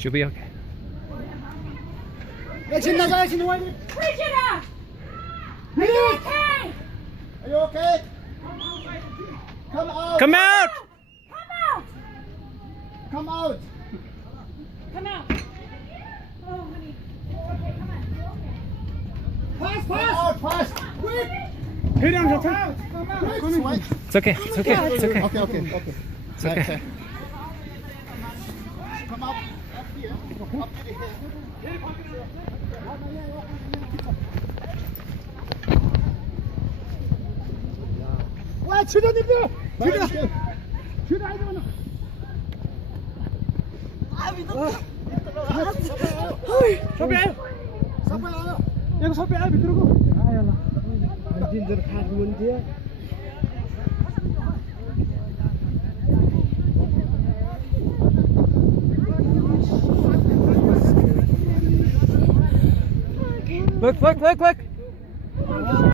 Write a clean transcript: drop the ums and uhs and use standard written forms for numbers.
She'll be okay. Brigida! Are you okay? Are you okay? Come out! Come out! Come out! Come out. Oh, honey. Okay, come on. Fast! Fast! Quick! Hey, down, Come out! It's okay. It's okay. It's okay. Okay. It's okay. Come up here. Up to the head. 와, 주전님들! 주전 아이들만. 아, 미쳤다. Sobe! 사과야. Yang sobe al bitruku. Ayolah. Anjing terkagum dia. Look.